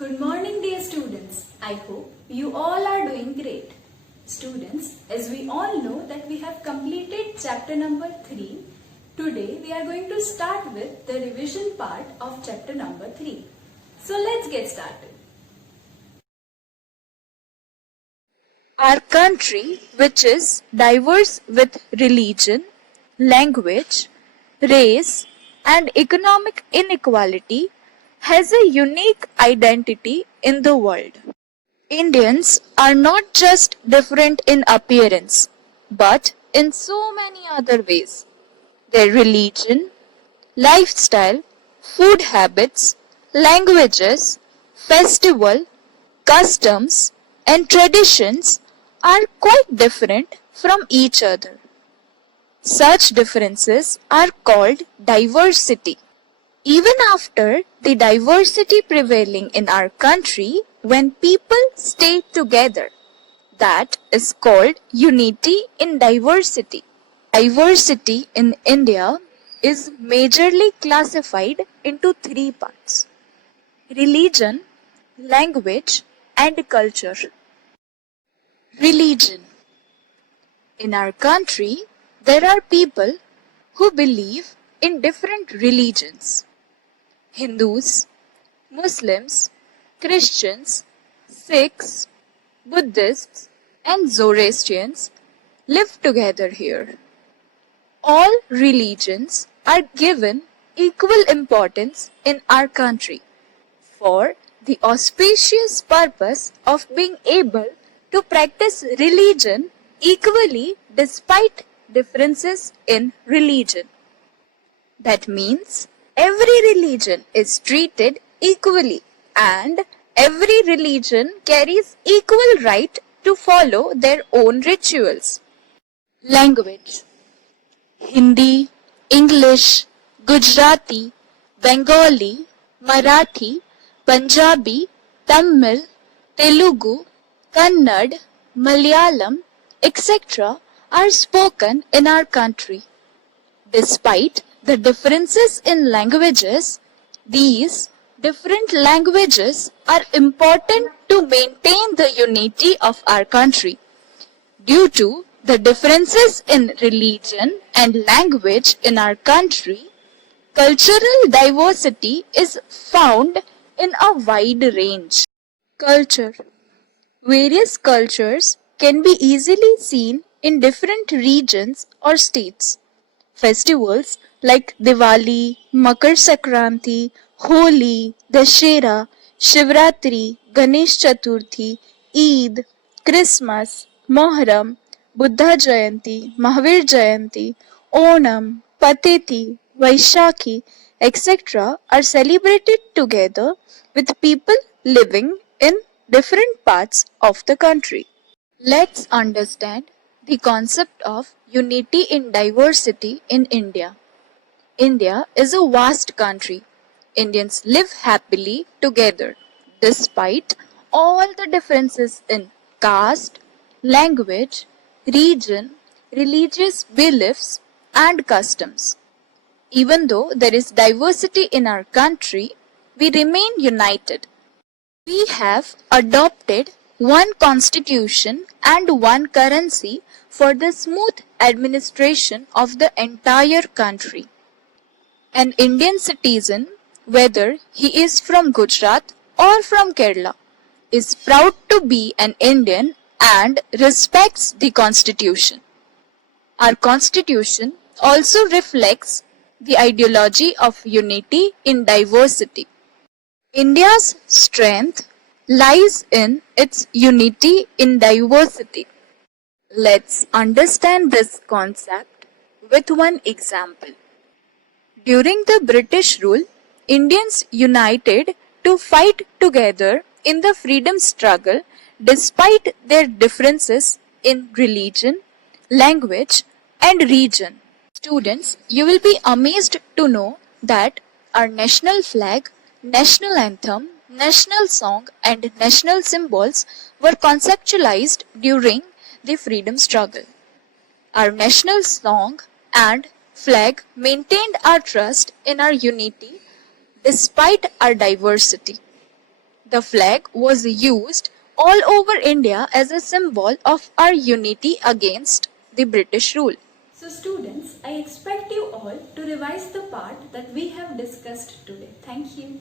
Good morning, dear students. I hope you all are doing great. Students, as we all know that we have completed chapter number 3, today we are going to start with the revision part of chapter number 3. So let's get started. Our country, which is diverse with religion, language, race, and economic inequality, has a unique identity in the world. Indians are not just different in appearance, but in so many other ways. Their religion, lifestyle, food habits, languages, festival, customs, and traditions are quite different from each other. Such differences are called diversity. Even after the diversity prevailing in our country, when people stay together, that is called unity in diversity. Diversity in India is majorly classified into three parts: religion, language, and culture. Religion. In our country, there are people who believe in different religions. Hindus, Muslims, Christians, Sikhs, Buddhists, and Zoroastrians live together here. All religions are given equal importance in our country for the auspicious purpose of being able to practice religion equally despite differences in religion. That means every religion is treated equally and every religion carries equal right to follow their own rituals. Language. Hindi, English, Gujarati, Bengali, Marathi, Punjabi, Tamil, Telugu, Kannada, Malayalam, etc. are spoken in our country. Despite the differences in languages, these different languages are important to maintain the unity of our country. Due to the differences in religion and language in our country, cultural diversity is found in a wide range. Culture. Various cultures can be easily seen in different regions or states. Festivals like Diwali, Makar Sankranti, Holi, Dashera, Shivratri, Ganesh Chaturthi, Eid, Christmas, Mohram, Buddha Jayanti, Mahavir Jayanti, Onam, Pateti, Vaishakhi, etc. are celebrated together with people living in different parts of the country. Let's understand the concept of unity in diversity in India. India is a vast country. Indians live happily together despite all the differences in caste, language, region, religious beliefs, and customs. Even though there is diversity in our country, we remain united. We have adopted one constitution and one currency for the smooth administration of the entire country. An Indian citizen, whether he is from Gujarat or from Kerala, is proud to be an Indian and respects the constitution. Our constitution also reflects the ideology of unity in diversity. India's strength lies in its unity in diversity. Let's understand this concept with one example. During the British rule, Indians united to fight together in the freedom struggle despite their differences in religion, language, and region. Students, you will be amazed to know that our national flag, national anthem, national song, and national symbols were conceptualized during the freedom struggle. Our national song and flag maintained our trust in our unity despite our diversity. The flag was used all over India as a symbol of our unity against the British rule. So students, I expect you all to revise the part that we have discussed today. Thank you.